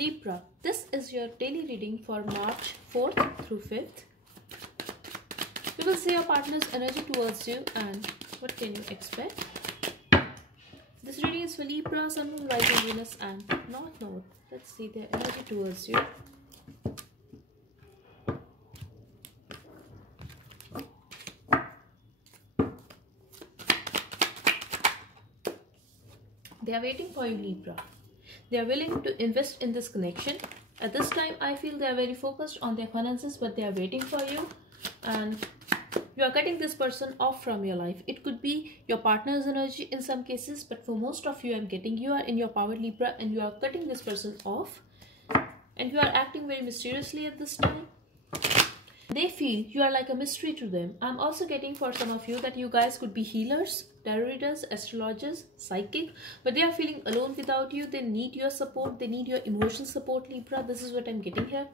Libra, this is your daily reading for March 4th through 5th. You will see your partner's energy towards you and what can you expect. This reading is for Libra, Sun, Moon, Rising, Venus and North Node. Let's see their energy towards you. They are waiting for you, Libra. They are willing to invest in this connection. At this time, I feel they are very focused on their finances, but they are waiting for you. And you are cutting this person off from your life. It could be your partner's energy in some cases, but for most of you, I'm getting you are in your power, Libra, and you are cutting this person off. And you are acting very mysteriously at this time. They feel you are like a mystery to them. I'm also getting for some of you that you guys could be healers, tarot readers, astrologers, psychic, but they are feeling alone without you. They need your support. They need your emotional support, Libra. This is what I'm getting here.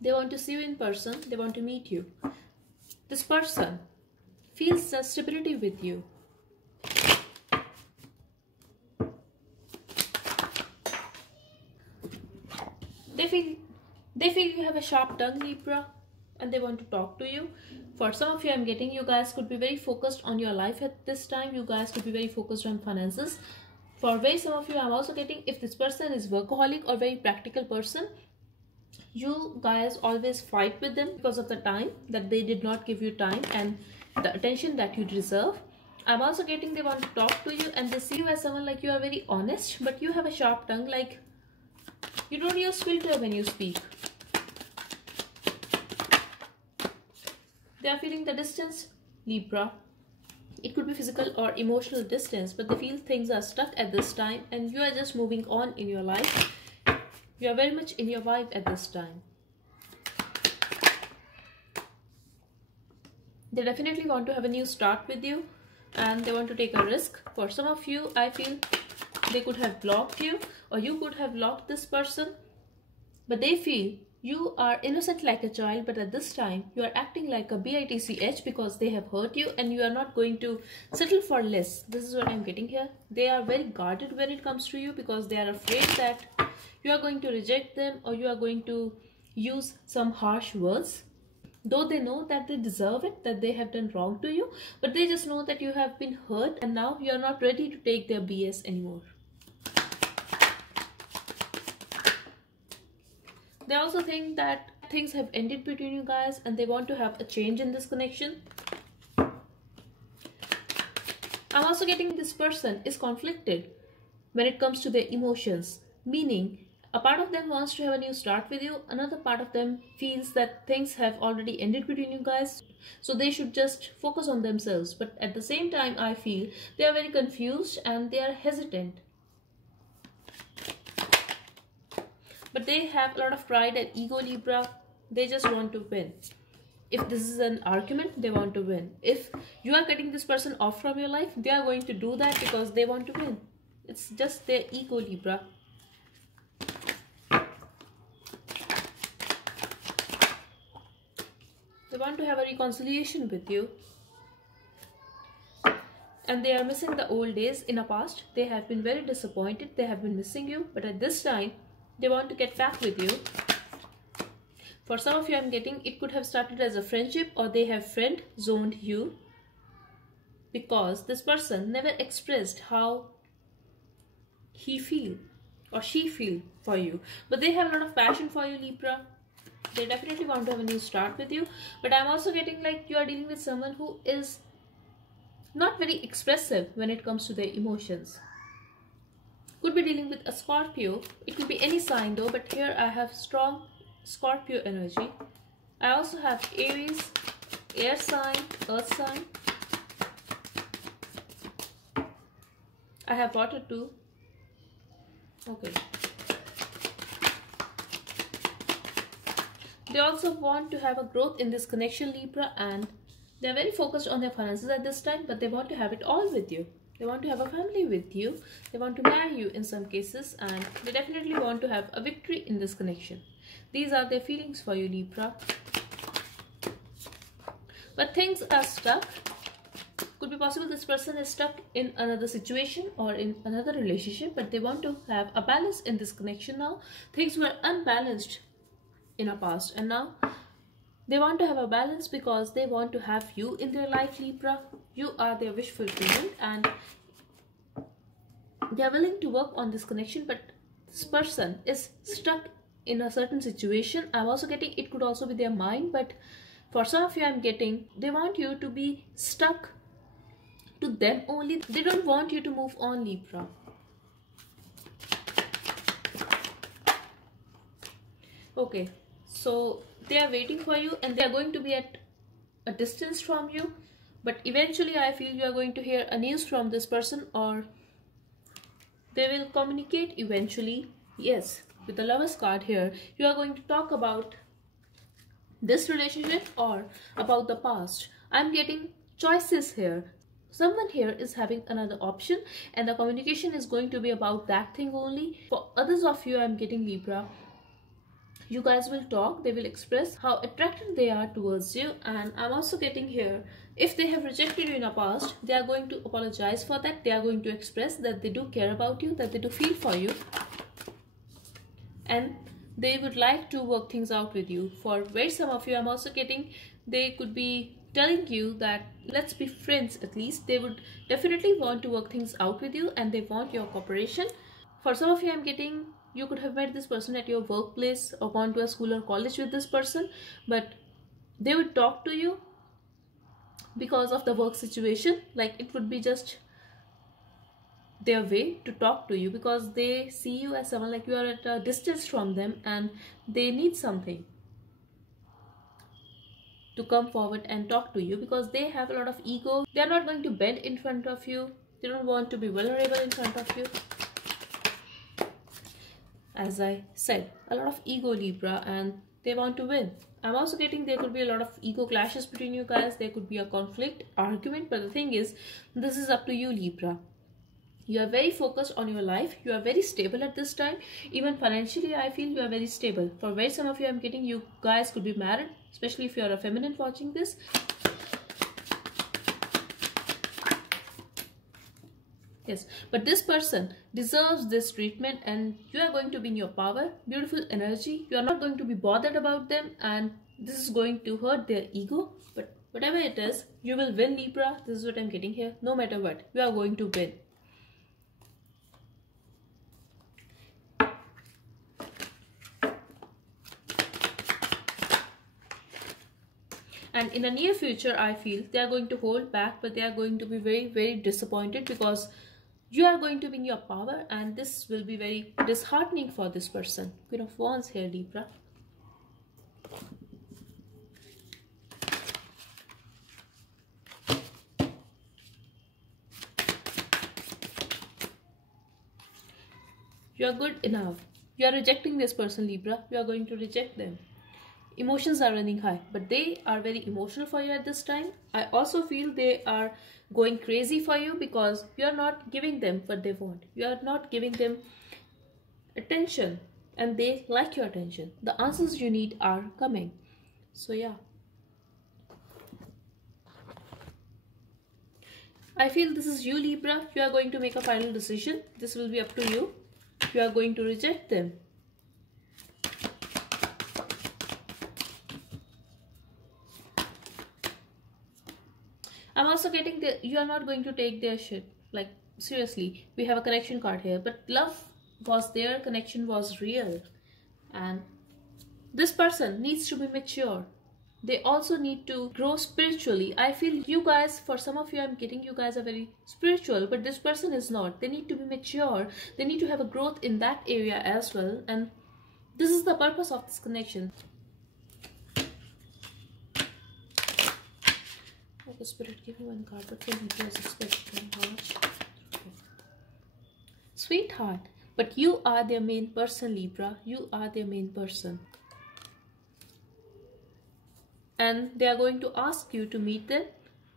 They want to see you in person. They want to meet you. This person feels the stability with you. They feel you have a sharp tongue, Libra, and they want to talk to you. For some of you, I'm getting you guys could be very focused on your life at this time. You guys could be very focused on finances. For very some of you, I'm also getting if this person is workaholic or very practical person, you guys always fight with them because of the time that they did not give you time and the attention that you deserve. I'm also getting they want to talk to you and they see you as someone like you are very honest, but you have a sharp tongue, like you don't use filter when you speak. They are feeling the distance, Libra. It could be physical or emotional distance, but they feel things are stuck at this time and you are just moving on in your life. You are very much in your vibe at this time. They definitely want to have a new start with you and they want to take a risk. For some of you, I feel they could have blocked you or you could have blocked this person, but they feel you are innocent like a child, but at this time you are acting like a bitch because they have hurt you and you are not going to settle for less. This is what I'm getting here. They are very guarded when it comes to you because they are afraid that you are going to reject them or you are going to use some harsh words. Though they know that they deserve it, that they have done wrong to you, but they just know that you have been hurt and now you are not ready to take their BS anymore. They also think that things have ended between you guys and they want to have a change in this connection. I'm also getting this person is conflicted when it comes to their emotions, meaning a part of them wants to have a new start with you, another part of them feels that things have already ended between you guys, so they should just focus on themselves. But at the same time, I feel they are very confused and they are hesitant. But they have a lot of pride and ego, Libra. They just want to win. If this is an argument, they want to win. If you are cutting this person off from your life, they are going to do that because they want to win. It's just their ego, Libra. They want to have a reconciliation with you. And they are missing the old days in the past. They have been very disappointed. They have been missing you. But at this time, they want to get back with you. For some of you, I'm getting it could have started as a friendship or they have friend zoned you because this person never expressed how he feel or she feel for you. But they have a lot of passion for you, Libra. They definitely want to have a new start with you. But I'm also getting like you are dealing with someone who is not very expressive when it comes to their emotions. Could be dealing with a Scorpio. It could be any sign though, but here I have strong Scorpio energy. I also have Aries, air sign, earth sign. I have water too. Okay. They also want to have a growth in this connection, Libra, and they are very focused on their finances at this time, but they want to have it all with you. They want to have a family with you. They want to marry you in some cases, and they definitely want to have a victory in this connection. These are their feelings for you, Libra. But things are stuck. Could be possible this person is stuck in another situation or in another relationship, but they want to have a balance in this connection now. Things were unbalanced in our past, and now they want to have a balance because they want to have you in their life, Libra. You are their wish fulfillment, and they are willing to work on this connection, but this person is stuck in a certain situation. I'm also getting it could also be their mind, but for some of you I'm getting they want you to be stuck to them only. They don't want you to move on, Libra. Okay, so they are waiting for you and they are going to be at a distance from you, but eventually I feel you are going to hear a news from this person, or they will communicate eventually. Yes, with the Lovers card here, you are going to talk about this relationship or about the past. I'm getting choices here. Someone here is having another option and the communication is going to be about that thing only. For others of you, I'm getting Libra, you guys will talk, they will express how attracted they are towards you, and I'm also getting here, if they have rejected you in the past, they are going to apologize for that. They are going to express that they do care about you, that they do feel for you, and they would like to work things out with you. For very some of you, I'm also getting they could be telling you that let's be friends at least. They would definitely want to work things out with you and they want your cooperation. For some of you, I'm getting you could have met this person at your workplace or gone to a school or college with this person, but they would talk to you because of the work situation. Like it would be just their way to talk to you because they see you as someone like you are at a distance from them and they need something to come forward and talk to you because they have a lot of ego. They are not going to bend in front of you. They don't want to be vulnerable in front of you. As I said, a lot of ego, Libra, and they want to win. I'm also getting there could be a lot of ego clashes between you guys. There could be a conflict, argument, but the thing is, this is up to you, Libra. You are very focused on your life. You are very stable at this time. Even financially, I feel you are very stable. For very some of you, I'm getting you guys could be married, especially if you are a feminine watching this. Yes, but this person deserves this treatment and you are going to be in your power, beautiful energy. You are not going to be bothered about them and this is going to hurt their ego. But whatever it is, you will win, Libra. This is what I'm getting here. No matter what, you are going to win. And in the near future, I feel they are going to hold back, but they are going to be very, very disappointed because you are going to be in your power and this will be very disheartening for this person. Queen of Wands here, Libra. You are good enough. You are rejecting this person, Libra. You are going to reject them. Emotions are running high, but they are very emotional for you at this time. I also feel they are going crazy for you because you are not giving them what they want. You are not giving them attention and they like your attention. The answers you need are coming. So yeah. I feel this is you, Libra. You are going to make a final decision. This will be up to you. You are going to reject them. I'm also getting that you are not going to take their shit. Like, seriously, we have a connection card here. But love was there, connection was real. And this person needs to be mature. They also need to grow spiritually. I feel you guys, for some of you, I'm getting you guys are very spiritual. But this person is not. They need to be mature. They need to have a growth in that area as well. And this is the purpose of this connection. The Spirit, give me one card, but Sweetheart, but you are their main person, Libra. You are their main person. And they are going to ask you to meet them.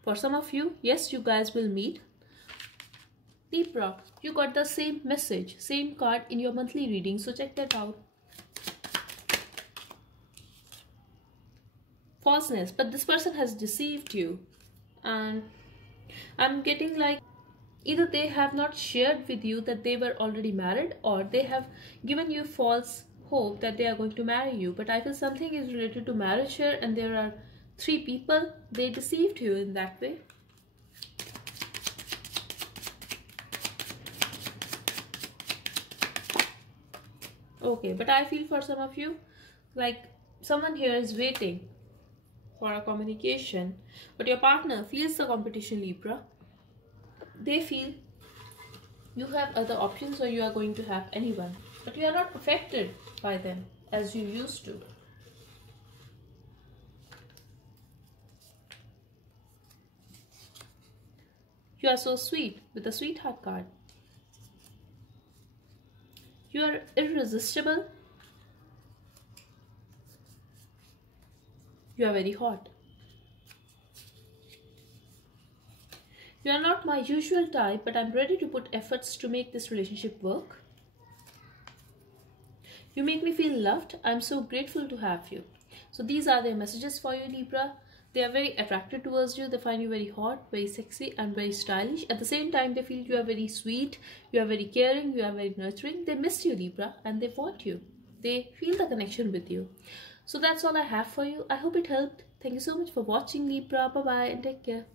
For some of you, yes, you guys will meet. Libra, you got the same message, same card in your monthly reading, so check that out. Falseness, but this person has deceived you. And I'm getting like either they have not shared with you that they were already married, or they have given you false hope that they are going to marry you. But I feel something is related to marriage here, and there are three people. They deceived you in that way. Okay, but I feel for some of you, like someone here is waiting for a communication, but your partner feels the competition, Libra. They feel you have other options, or you are going to have anyone, but you are not affected by them as you used to. You are so sweet with the sweetheart card. You are irresistible. You are very hot. You are not my usual type, but I'm ready to put efforts to make this relationship work. You make me feel loved. I'm so grateful to have you. So these are their messages for you, Libra. They are very attracted towards you. They find you very hot, very sexy, and very stylish. At the same time, they feel you are very sweet, you are very caring, you are very nurturing. They miss you, Libra, and they want you. They feel the connection with you. So that's all I have for you. I hope it helped. Thank you so much for watching, Libra. Bye-bye and take care.